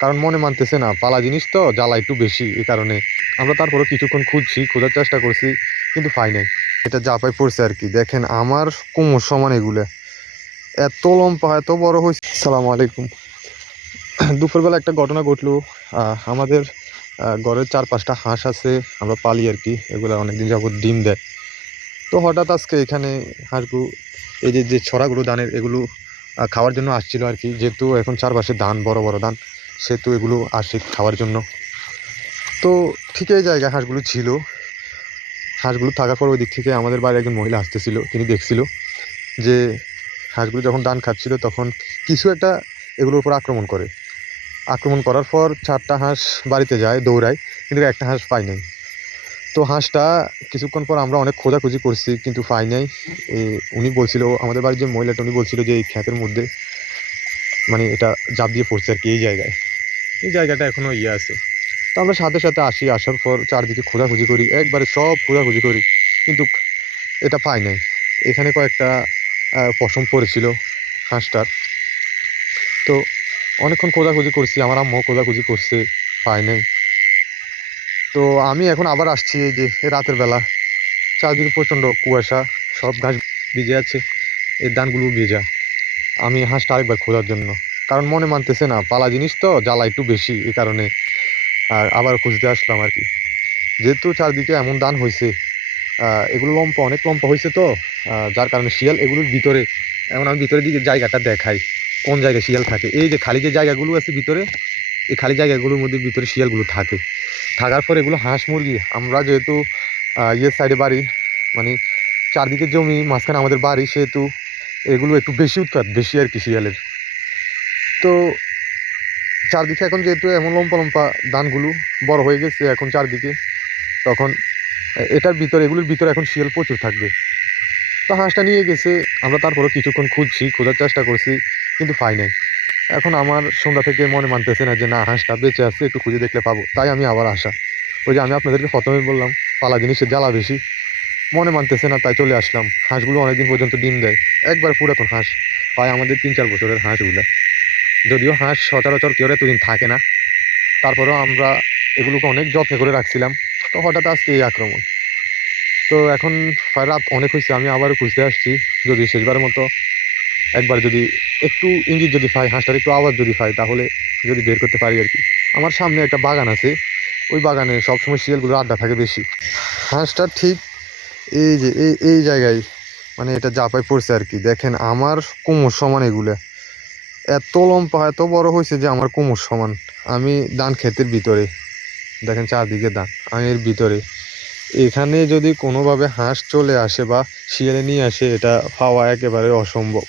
কারণ মনে মানতেছে না, পালা জিনিস তো জ্বালা একটু বেশি, এই কারণে আমরা তারপরে কিছুক্ষণ খোঁজার চেষ্টা করছি, কিন্তু পাই নাই। এটা জাপাই পড়ছে আর কি। দেখেন আমার কোমর সমান এগুলো, এত লম্বা এত বড় হয়েছে। সালাম আলাইকুম। দুপুরবেলা একটা ঘটনা ঘটলো। আমাদের ঘরের 4-5টা হাঁস আছে, আমরা পালি আর কি। এগুলো অনেকদিন যাবত ডিম দেয়। তো হঠাৎ আজকে এখানে হাঁসগুলো, এই যে যে ছড়াগুলো ধানের, এগুলো খাওয়ার জন্য আসছিল আর কি। যেহেতু এখন চারপাশে ধান, বড় বড় ধান, সেহেতু এগুলো আসে খাওয়ার জন্য। তো ঠিক এই জায়গায় হাঁসগুলো ছিল। হাঁসগুলো থাকার পর ওই দিক থেকে আমাদের বাড়ির একজন মহিলা আসতেছিল, তিনি দেখছিল যে হাঁসগুলো যখন ধান খাচ্ছিল তখন কিছু একটা এগুলোর উপর আক্রমণ করার পর 4টা হাঁস বাড়িতে যায় দৌড়ায়, কিন্তু একটা হাঁস পাই নাই। তো হাঁসটা কিছুক্ষণ পর আমরা অনেক খোঁজাখুঁজি করছি, কিন্তু পাই নাই। উনি বলছিল, আমাদের বাড়ির যে মহিলাটা, উনি বলছিল যে এই ক্ষেতের মধ্যে মানে এটা জাপ দিয়ে পড়ছে আর কি। এই জায়গাটা এখনও আছে। তো আমরা সাথে সাথে আসার পর চারদিকে খোঁজাখুঁজি করি, একবারে সব খোঁজাখুঁজি করি, কিন্তু এটা পাই নাই। এখানে কয়েকটা পশম পড়েছিল হাঁসটার। তো অনেকক্ষণ খোঁজাখুঁজি করছি, আমার আম্মাও খোঁজাখুঁজি করছে, পাই নাই। তো আমি এখন আবার আসছি এই যে রাতের বেলা, চারদিকে প্রচণ্ড কুয়াশা, সব ঘাস ভিজে আছে, এই ধানগুলো ভেজা। আমি হাঁসটা আরেকবার খোঁজার জন্য, কারণ মনে মানতেছে না, পালা জিনিস তো জ্বালা একটু বেশি, এই কারণে আর আবার খুঁজতে আসলাম আর কি। যেহেতু চারদিকে এমন ধান হয়েছে, এগুলো অনেক লম্বা হয়েছে, তো যার কারণে শিয়াল এগুলোর ভিতরে, এমন আমি ভিতরের দিকে জায়গাটা দেখাই কোন জায়গায় শিয়াল থাকে। এই যে খালি যে জায়গাগুলো আছে ভিতরে, এই খালি জায়গাগুলোর মধ্যে ভিতরে শিয়ালগুলো থাকার পর এগুলো হাঁস মুরগি, আমরা যেহেতু সাইডে বাড়ি, মানে চারদিকে জমি, মাঝখানে আমাদের বাড়ি, সেহেতু এগুলো একটু বেশি উৎপাত বেশি আর কি শিয়ালের। তো চারদিকে এখন যেহেতু এমন লম্বা লম্বা ধানগুলো বড় হয়ে গেছে এখন চারদিকে, তখন এগুলোর ভিতরে এখন শিয়াল প্রচুর থাকবে। তো হাঁসটা নিয়ে গেছে, আমরা তারপরে কিছুক্ষণ খোঁজার চেষ্টা করছি, কিন্তু পাই নাই। এখন আমার সন্ধ্যা থেকে মনে মানতেছে না যে না, হাঁসটা বেঁচে আছে, একটু খুঁজে দেখলে পাবো, তাই আমি আবার আসা। ওই যে আমি আপনাদেরকে প্রথমে বললাম, পালা জিনিসের জ্বালা বেশি, মনে মানতেছে না, তাই চলে আসলাম। হাঁসগুলো অনেকদিন পর্যন্ত ডিম দেয়, একবার পুরাতন হাঁস, প্রায় আমাদের 3-4 বছরের হাঁসগুলো। যদিও হাঁস সচরাচর কেউ এতদিন থাকে না, তারপরেও আমরা এগুলোকে অনেক যত্ন করে রাখছিলাম। তো হঠাৎ আজকে এই আক্রমণ। তো এখন রাত অনেক হয়েছে, আমি আবারও খুঁজতে আসছি, যদি শেষবারের মতো একবার যদি একটু ইঙ্গিত যদি পাই, হাঁসটার একটু আওয়াজ যদি পাই, তাহলে যদি বের করতে পারি আর কি। আমার সামনে একটা বাগান আছে, ওই বাগানে সবসময় শিয়ালগুলো আড্ডা থাকে বেশি। হাঁসটা ঠিক এই যে এই জায়গায়, মানে এটা জাপায় পড়ছে আর কি। দেখেন আমার কোমর সমান এগুলো, এত লম্বা এত বড় হয়েছে যে আমার কোমর সমান। আমি ধান ক্ষেতের ভিতরে, দেখেন চারদিকে ধান, আমি এর ভিতরে। এখানে যদি কোনোভাবে হাঁস চলে আসে বা শিয়ালে নিয়ে আসে, এটা পাওয়া একেবারে অসম্ভব।